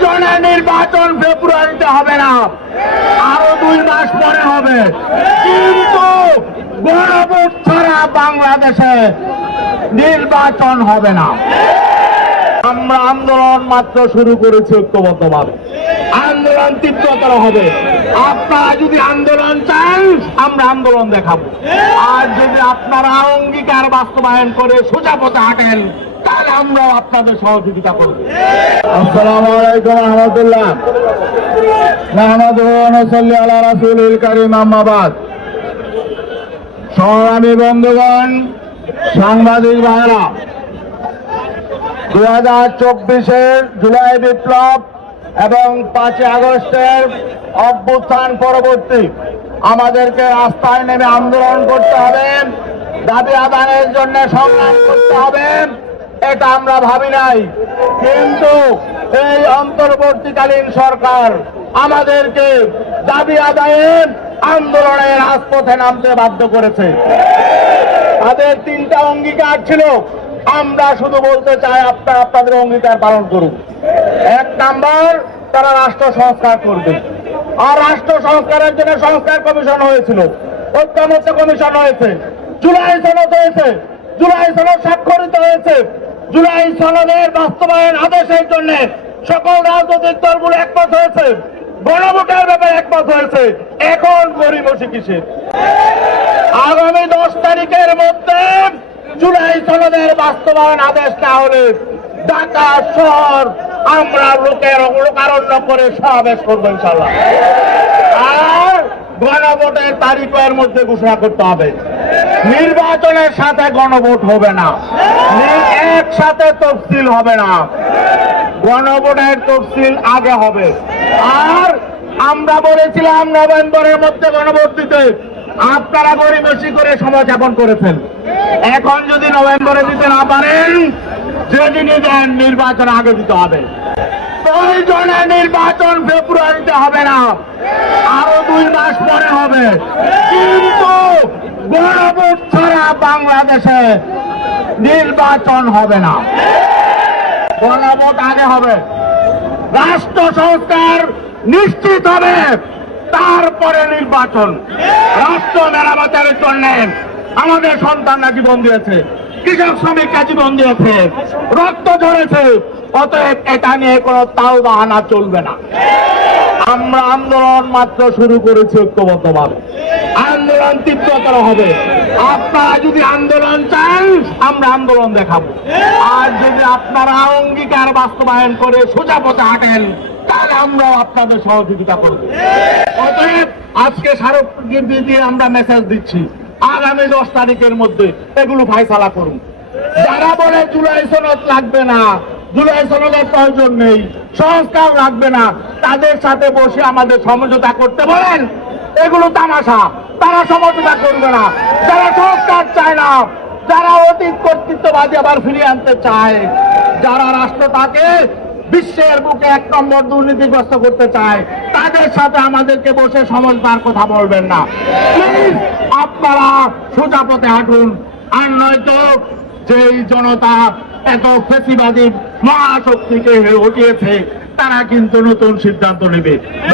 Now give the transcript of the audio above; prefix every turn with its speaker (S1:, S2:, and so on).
S1: প্রয়োজনে নির্বাচন ফেব্রুয়ারিতে হবে না আরো দুই মাস পরে হবে কিন্তু গণভোট ছাড়া বাংলাদেশে নির্বাচন হবে না আমরা আন্দোলন মাত্র শুরু করেছি ঐক্যবদ্ধভাবে আন্দোলন তীব্রতর হবে আপনারা যদি আন্দোলন চান আমরা আন্দোলন দেখাবো আর যদি আপনারা অঙ্গীকার বাস্তবায়ন করে সোজা পথে হাঁটেন সহযোগিতা করব আসসালামু আলাইকুম রহমতুল্লাহ আলা রাসূলিল সংগ্রামী বন্ধুগণ সাংবাদিক ভাড়া দু হাজার চব্বিশের জুলাই বিপ্লব এবং পাঁচই আগস্টের অভ্যুত্থান পরবর্তী আমাদেরকে রাস্তায় নেমে আন্দোলন করতে হবে দাবি আদানের জন্য সংগ্রাম করতে হবে এটা আমরা ভাবি নাই কিন্তু এই অন্তর্বর্তীকালীন সরকার আমাদেরকে দাবি আদায়ের আন্দোলনের রাজপথে নামতে বাধ্য করেছে তাদের তিনটা অঙ্গীকার ছিল আমরা শুধু বলতে চাই আপনার আপনাদের অঙ্গীকার পালন করুন এক নাম্বার তারা রাষ্ট্র সংস্কার করবে আর রাষ্ট্র সংস্কারের জন্য সংস্কার কমিশন হয়েছিল ঐক্যমত্য কমিশন হয়েছে জুলাই সনদ হয়েছে জুলাই সনদ স্বাক্ষরিত হয়েছে জুলাই সনদের বাস্তবায়ন আদেশের জন্য সকল রাজনৈতিক দলগুলো একমত হয়েছে গণভোটের ব্যাপারে একমত হয়েছে এখন গরিবসী কিসের আগামী দশ তারিখের মধ্যে জুলাই সনদের বাস্তবায়ন আদেশ না হলে ঢাকা শহর আমরা লোকের লোকারণ্য করে সমাবেশ করবো ইনশাল্লাহ আর গণভোটের তারিখের মধ্যে ঘোষণা করতে হবে নির্বাচনের সাথে গণভোট হবে না একসাথে তফসিল হবে না গণভোটের তফসিল আগে হবে আর আমরা বলেছিলাম নভেম্বরের মধ্যে গণভোট দিতে আপনারা গড়ি বেশি করে সময় যাপন করেছেন এখন যদি নভেম্বরে দিতে না পারেন যেদিনই দেন নির্বাচন আগে দিতে হবে প্রয়োজনে নির্বাচন ফেব্রুয়ারিতে হবে না আরো দুই মাস পরে হবে কিন্তু গণভোট ছাড়া বাংলাদেশে নির্বাচন হবে না আগে হবে রাষ্ট্র সংস্কার নিশ্চিত হবে তারপরে নির্বাচন রাষ্ট্র মেরামতের জন্য আমাদের সন্তানরা জীবন দিয়েছে কৃষক শ্রমিকরা জীবন দিয়েছে রক্ত ধরেছে অতএব এটা নিয়ে কোনো তাও বাহানা চলবে না আমরা আন্দোলন মাত্র শুরু করেছি ঐক্যবদ্ধভাবে আন্দোলন তীব্রতর হবে আপনারা যদি আন্দোলন চান আমরা আন্দোলন দেখাবো আর যদি আপনারা অঙ্গীকার বাস্তবায়ন করে সোজা পথে হাঁটেন তাহলে আমরাও আপনাদের সহযোগিতা করব অতএব আজকে স্মারকলিপি দিয়ে আমরা মেসেজ দিচ্ছি আগামী দশ তারিখের মধ্যে এগুলো ফাইসালা করুন যারা বলে জুলাই সনদ লাগবে না জুলাই সনদের প্রয়োজন নেই সংস্কার লাগবে না তাদের সাথে বসে আমাদের সমঝোতা করতে বলেন এগুলো তামাশা তারা সমর্থন করবে না যারা সংস্কার চায় না যারা অতীত কর্তৃত্ববাদী আবার ফিরিয়ে আনতে চায় যারা রাষ্ট্র তাকে বিশ্বের বুকে এক নম্বর দুর্নীতিগ্রস্ত করতে চায় তাদের সাথে আমাদেরকে বসে সমঝদার কথা বলবেন না প্লিজ আপনারা সোজা পথে হাঁটুন আর নয়তো যেই জনতা এত ফেসিবাদী মহাশক্তিকে হটিয়েছে তারা কিন্তু নতুন সিদ্ধান্ত নেবে